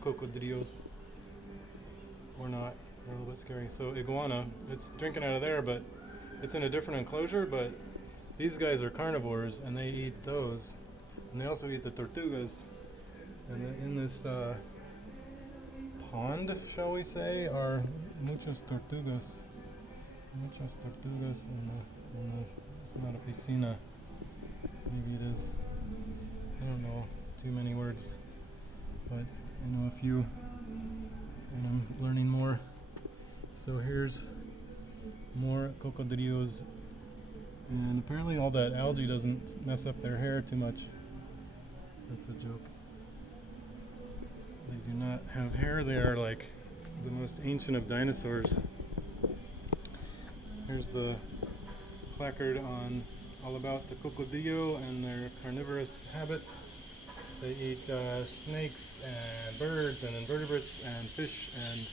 crocodiles. Or not. They're a little bit scary. So iguana, it's drinking out of there, but it's in a different enclosure, but these guys are carnivores and they eat those. And they also eat the tortugas. And in this pond, shall we say, are muchas tortugas. Muchas tortugas it's not a piscina. Maybe it is. I don't know too many words, but I know a few and I'm learning more. So here's more cocodrilos, and apparently all that algae doesn't mess up their hair too much. That's a joke. They do not have hair. They are like the most ancient of dinosaurs. Here's the placard on all about the cocodrilo and their carnivorous habits. They eat snakes and birds and invertebrates and fish, and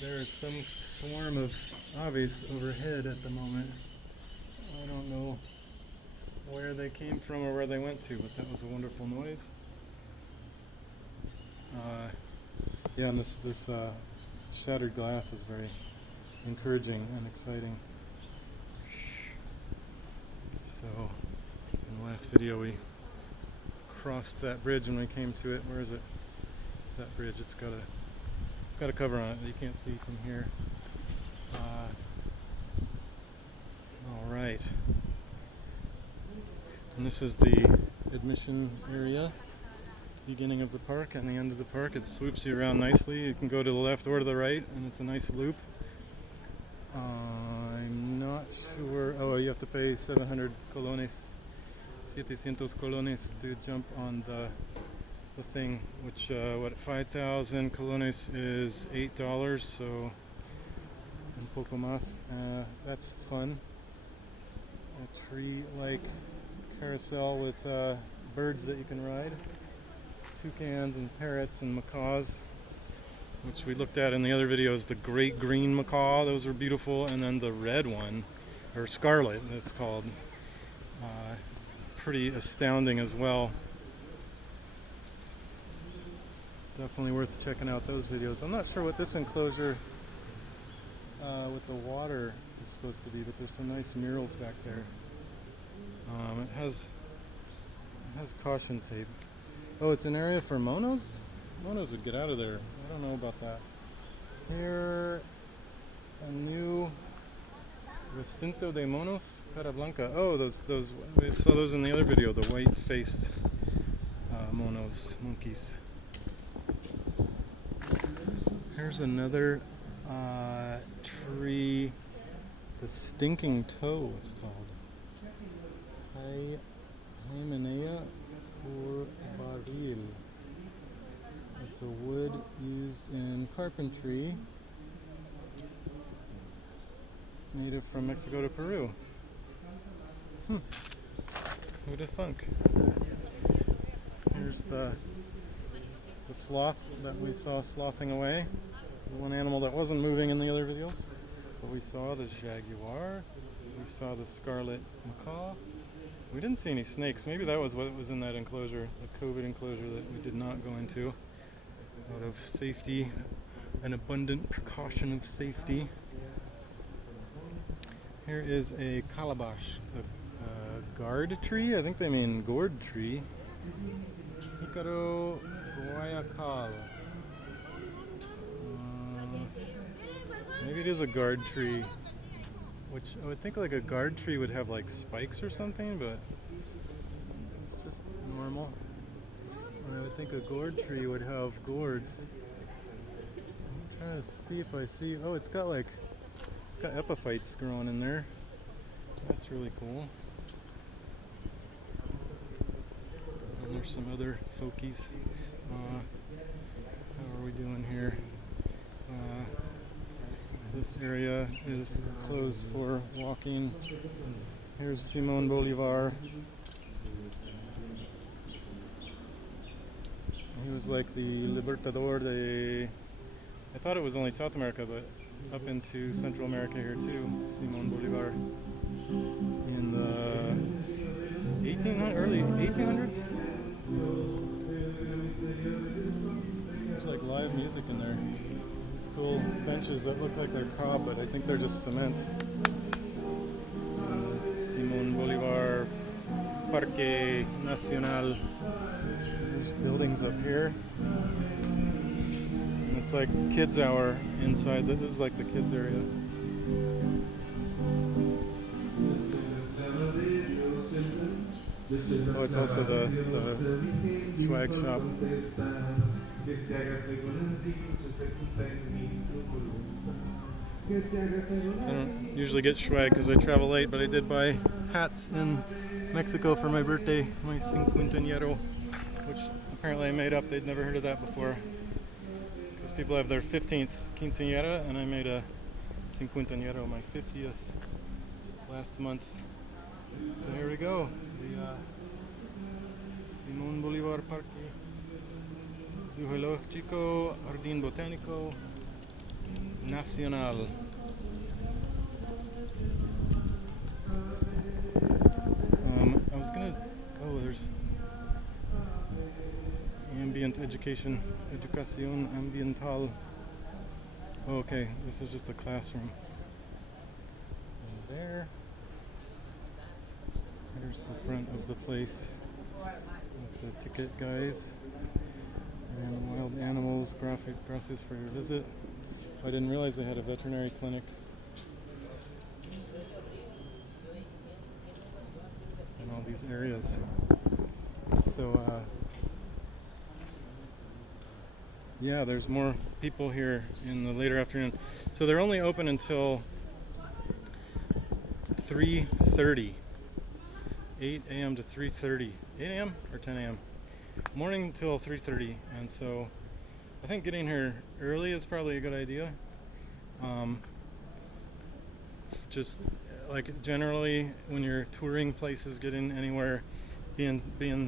there is some swarm of aves overhead at the moment. I don't know where they came from or where they went to, but that was a wonderful noise. Yeah, and this shattered glass is very encouraging and exciting. So, in the last video we crossed that bridge and we came to it. Where is it? That bridge. It's got a cover on it that you can't see from here. All right. And this is the admission area, beginning of the park and the end of the park. It swoops you around nicely. You can go to the left or to the right, and it's a nice loop. I'm not sure. Oh, you have to pay 700 colones. 700 colones to jump on the thing, which 5,000 colones is $8, so un poco más. That's fun. A tree-like carousel with birds that you can ride, toucans and parrots and macaws, which we looked at in the other videos. The great green macaw, those are beautiful, and then the red one, or scarlet, it's called. Pretty astounding as well. Definitely worth checking out those videos. I'm not sure what this enclosure with the water is supposed to be, but there's some nice murals back there. It has caution tape. Oh, it's an area for monos? Monos would get out of there. I don't know about that. Here, a new Recinto de Monos, Cara Blanca. Oh, those we saw those in the other video, the white-faced monos, monkeys. Here's another tree, the stinking toe, it's called. Hymenea or baril. It's a wood used in carpentry, native from Mexico to Peru. Who'd have thunk? Here's the sloth that we saw slothing away. The one animal that wasn't moving in the other videos. But we saw the jaguar. We saw the scarlet macaw. We didn't see any snakes. Maybe that was what was in that enclosure, the COVID enclosure that we did not go into out of safety, an abundant precaution of safety. Here is a calabash, a gourd tree. I think they mean gourd tree. Icaro guayacal. Maybe it is a gourd tree, which I would think like a gourd tree would have like spikes or something, but it's just normal. And I would think a gourd tree would have gourds. I'm trying to see if I see. Oh, it's got epiphytes growing in there. That's really cool. And there's some other folkies. How are we doing here? This area is closed for walking. Here's Simón Bolívar. He was like the Libertador de... I thought it was only South America, but up into Central America here too. Simón Bolívar in the early 1800s. There's like live music in there. These cool benches that look like they're cob, but I think they're just cement. Simón Bolívar Parque Nacional. There's buildings up here. And it's like kids hour inside. This is like the kids area. Oh, it's also the flag shop. I don't usually get swag because I travel late, but I did buy hats in Mexico for my birthday, my cincuentañero, which apparently I made up. They'd never heard of that before. Because people have their 15th quinceañera, and I made a cincuentañero, my 50th, last month. So here we go. The Simón Bolívar Parque Zoológico Jardín Botánico Nacional. I was gonna. Oh, there's ambient education, educación ambiental. Oh, okay, this is just a classroom. And there's the front of the place with the ticket guys and wild animals. Gracias for your visit. I didn't realize they had a veterinary clinic. In all these areas. So, yeah, there's more people here in the later afternoon. So they're only open until 3:30. 8 a.m. to 3:30. 8 a.m. or 10 a.m. Morning till 3:30. And so I think getting here early is probably a good idea. Just like generally when you're touring places, getting anywhere, being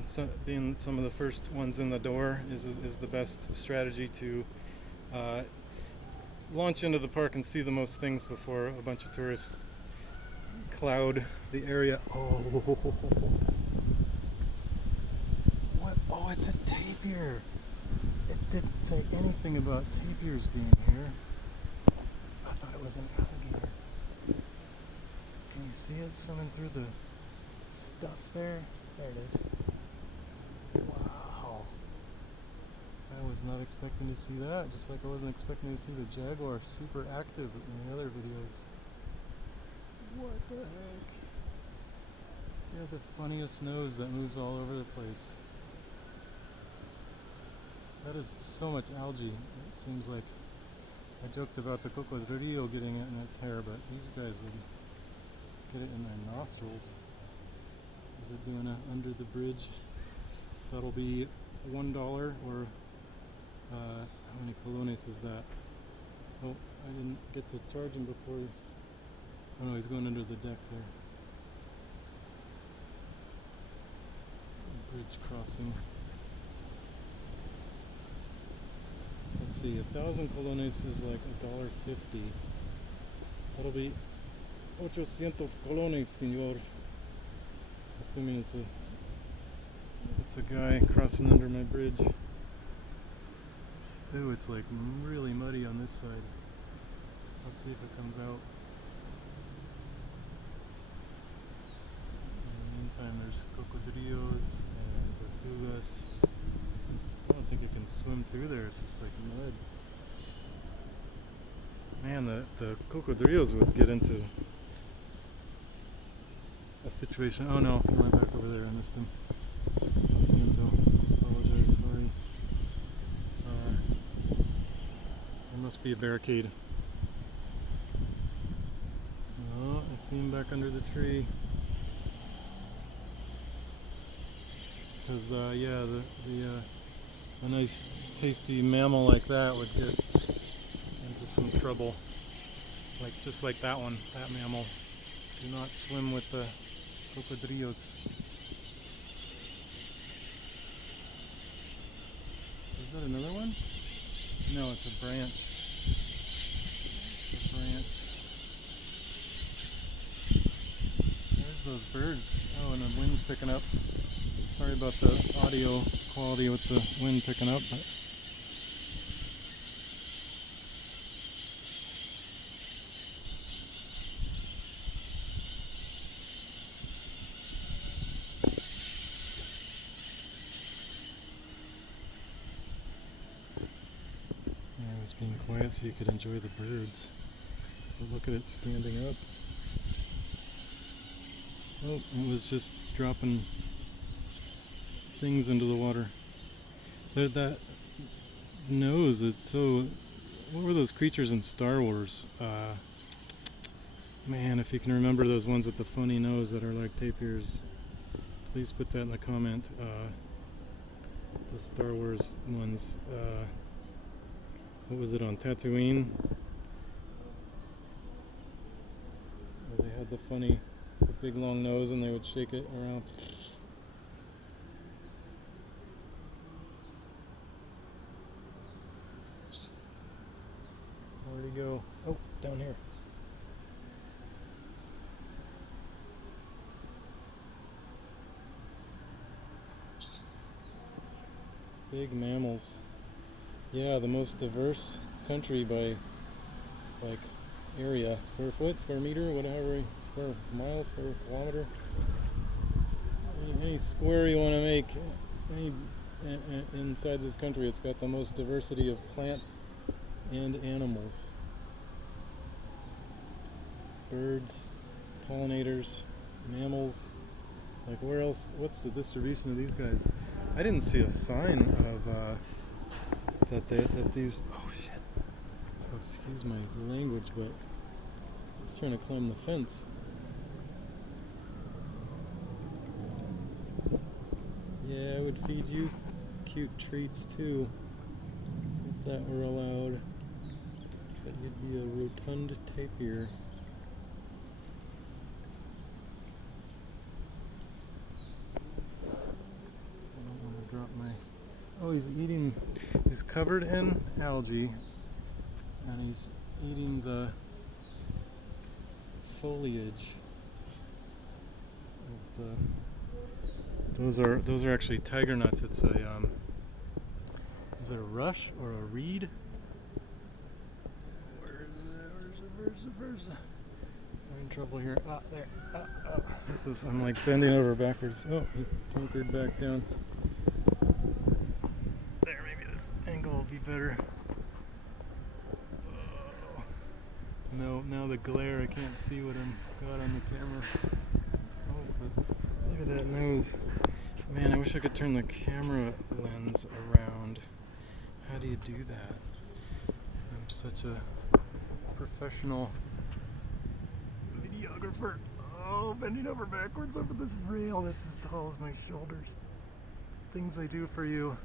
some of the first ones in the door is the best strategy to launch into the park and see the most things before a bunch of tourists cloud the area. Oh, what? Oh, it's a tapir. It didn't say anything about tapirs being here. I thought it was an alligator. Can you see it swimming through the stuff there? There it is. Wow. I was not expecting to see that, just like I wasn't expecting to see the jaguar super active in the other videos. What the heck? They have the funniest nose that moves all over the place. That is so much algae. It seems like I joked about the cocodrilo getting it in its hair, but these guys would get it in their nostrils. Is it doing a under the bridge? That'll be $1 or how many colones is that? Oh, I didn't get to charge him before. Oh no, he's going under the deck there. Bridge crossing. Let's see, 1,000 colones is like $1.50. That'll be 800 colones, señor. Assuming it's a guy crossing under my bridge. Ooh, it's like really muddy on this side. Let's see if it comes out. In the meantime, there's cocodrilos and tortugas. I don't think it can swim through there, it's just like mud. Man, the cocodrilos would get into a situation. Oh no, he went back over there. I missed him. Lo siento. Apologize, sorry. There must be a barricade. Oh, I see him back under the tree. Because a nice tasty mammal like that would get into some trouble. Like just like that one, that mammal. Do not swim with the cocodrilos. Is that another one? No, it's a branch. It's a branch. There's those birds. Oh, and the wind's picking up. Sorry about the audio quality with the wind picking up, but was being quiet so you could enjoy the birds. But look at it standing up. Oh, it was just dropping things into the water. That nose, it's so... What were those creatures in Star Wars? Man, if you can remember those ones with the funny nose that are like tapirs, please put that in the comment. The Star Wars ones. What was it on Tatooine? Where they had the big long nose and they would shake it around. Where'd he go? Oh, down here. Big mammals. Yeah, the most diverse country by like area, square foot, square meter, whatever, square mile, square kilometer. Any square you want to make, inside this country, it's got the most diversity of plants and animals. Birds, pollinators, mammals. Like where else? What's the distribution of these guys? I didn't see a sign of that these. Oh shit! Oh, excuse my language, but he's trying to climb the fence. Yeah, I would feed you cute treats too, if that were allowed. But you'd be a rotund tapir. Oh, he's covered in algae and he's eating the foliage of the... Those are actually tiger nuts. It's a is it a rush or a reed? Where's the I'm in trouble here. Ah, there. I'm like bending over backwards. Oh, he conquered back down. There, maybe this angle will be better. Oh. No, now the glare, I can't see what I'm got on the camera. Oh, but look at that nose. Man, I wish I could turn the camera lens around. How do you do that? I'm such a professional videographer. Oh, bending over backwards over this rail that's as tall as my shoulders. Things I do for you.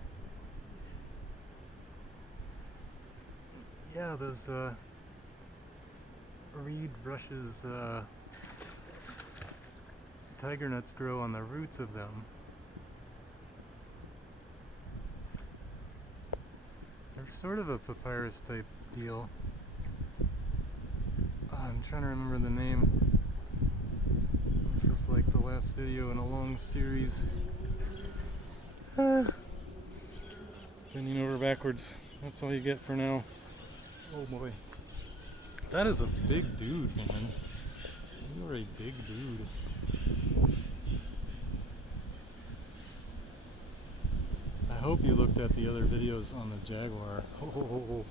Yeah, those reed rushes, tiger nuts grow on the roots of them. They're sort of a papyrus type deal. I'm trying to remember the name. This is like the last video in a long series. Bending over backwards. That's all you get for now. Oh boy. That is a big dude, man. You are a big dude. I hope you looked at the other videos on the jaguar. Oh,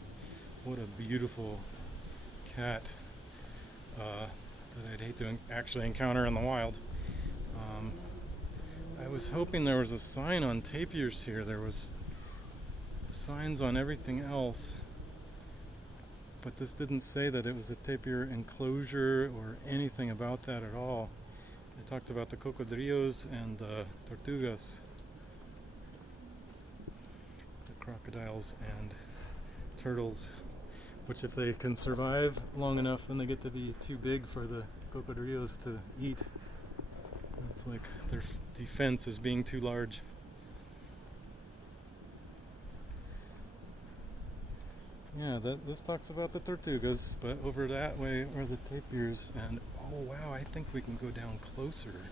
what a beautiful cat that I'd hate to actually encounter in the wild. I was hoping there was a sign on tapirs here. There was signs on everything else, but this didn't say that it was a tapir enclosure or anything about that at all. They talked about the crocodiles and the tortugas, the crocodiles and turtles, which if they can survive long enough, then they get to be too big for the crocodiles to eat. It's like their defense is being too large. Yeah, this talks about the tortugas, but over that way are the tapirs, and oh wow, I think we can go down closer.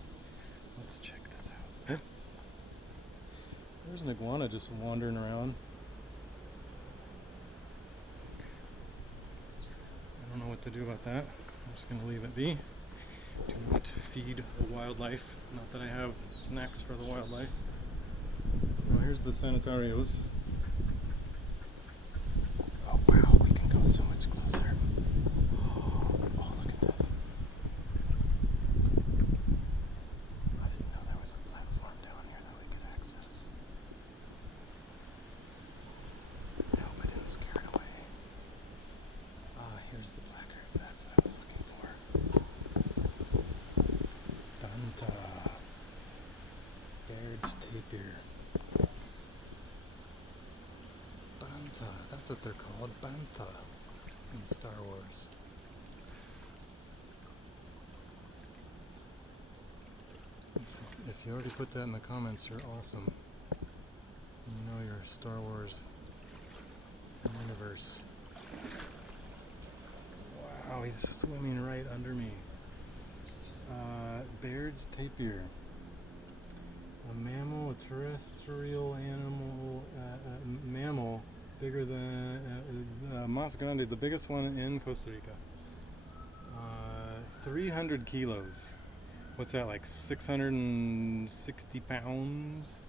Let's check this out. There's an iguana just wandering around. I don't know what to do about that. I'm just going to leave it be. Do not feed the wildlife. Not that I have snacks for the wildlife. Well, here's the sanitarios. Oh wow. Bantha. That's what they're called. Bantha in Star Wars. If you already put that in the comments, you're awesome. You know your Star Wars universe. Wow, he's swimming right under me. Baird's tapir. A mammal, a terrestrial animal, mammal bigger than Mas Grande, the biggest one in Costa Rica. 300 kilos. What's that, like 660 pounds?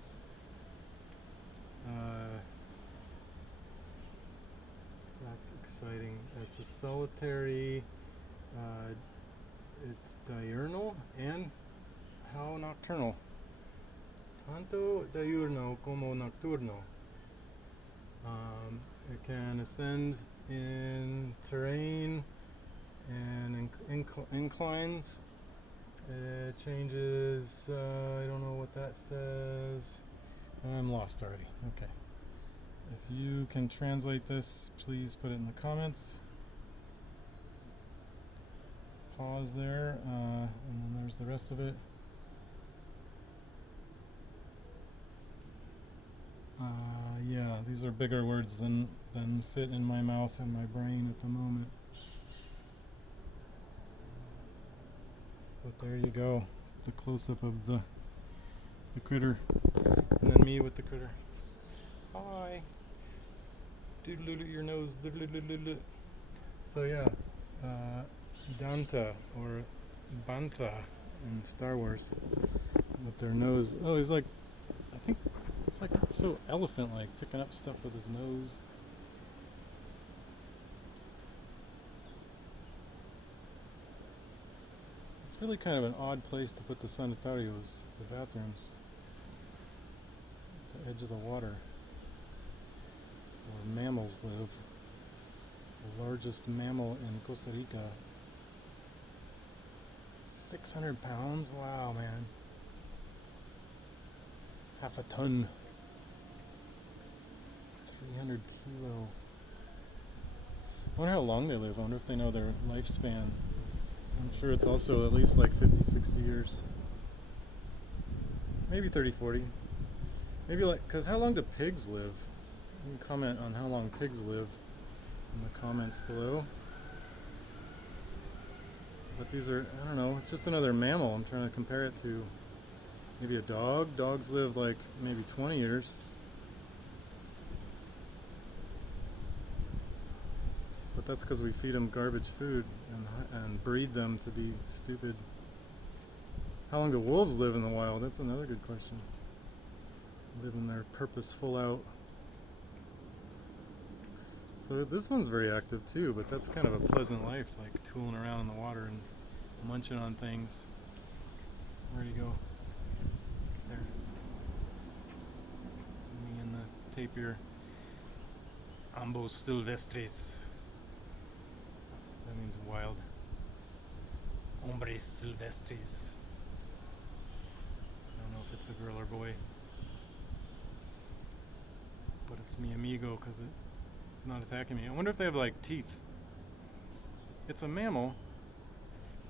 That's exciting. It's a solitary, it's diurnal and how nocturnal. Tanto diurno como nocturno. It can ascend in terrain and inclines. It changes, I don't know what that says. I'm lost already. Okay. If you can translate this, please put it in the comments. Pause there, and then there's the rest of it. Yeah, these are bigger words than fit in my mouth and my brain at the moment. But there you go, the close-up of the critter, and then me with the critter. Hi. Doodle your nose. So yeah, Danta or Bantha in Star Wars with their nose. Oh, he's like, I think it's like so elephant-like, picking up stuff with his nose. It's really kind of an odd place to put the sanitarios, the bathrooms, at the edge of the water, where mammals live. The largest mammal in Costa Rica. 600 pounds? Wow, man. Half a ton. 300 kilo. I wonder how long they live. I wonder if they know their lifespan. I'm sure it's also at least like 50, 60 years. Maybe 30, 40. Maybe like, because how long do pigs live? You can comment on how long pigs live in the comments below. But these are, I don't know, it's just another mammal. I'm trying to compare it to maybe a dog. Dogs live like maybe 20 years. But that's because we feed them garbage food and breed them to be stupid. How long do wolves live in the wild? That's another good question. Living their purposeful out. So this one's very active too, but that's kind of a pleasant life, like tooling around in the water and munching on things. Where do you go? There. Me and the tapir. Ambos silvestres. That means wild. Hombres silvestres. I don't know if it's a girl or boy. But it's mi amigo because it's not attacking me. I wonder if they have like teeth. It's a mammal.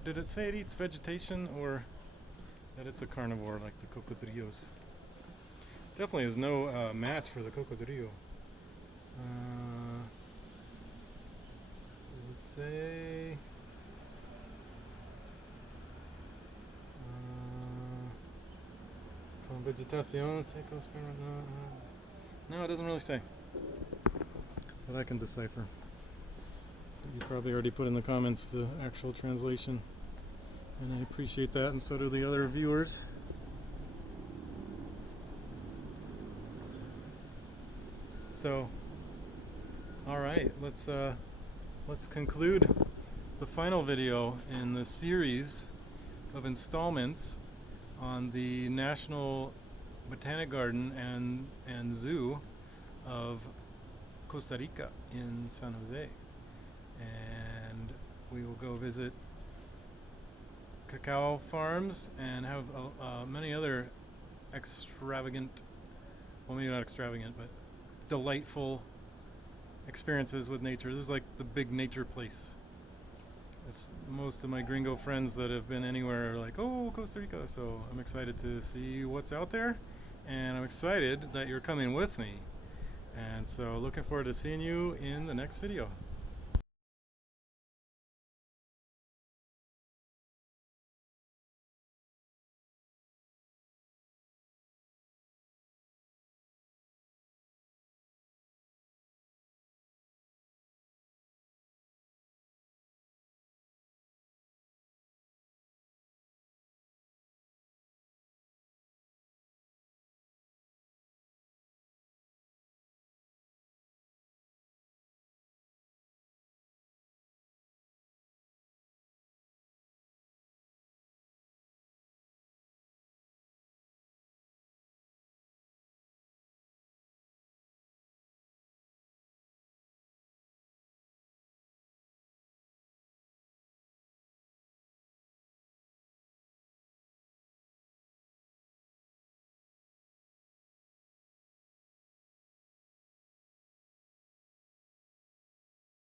Did it say it eats vegetation or that it's a carnivore like the cocodrilos? Definitely is no match for the cocodrilo. Does it say? Con vegetación, secos, no, it doesn't really say. But I can decipher. But you probably already put in the comments the actual translation. And I appreciate that, and so do the other viewers. So, alright, let's conclude the final video in the series of installments on the National Botanic Garden and Zoo of Costa Rica in San Jose. And we will go visit cacao farms and have many other extravagant, well maybe not extravagant, but delightful experiences with nature. This is like the big nature place. It's most of my gringo friends that have been anywhere are like, oh, Costa Rica. So I'm excited to see what's out there, and I'm excited that you're coming with me. And so looking forward to seeing you in the next video.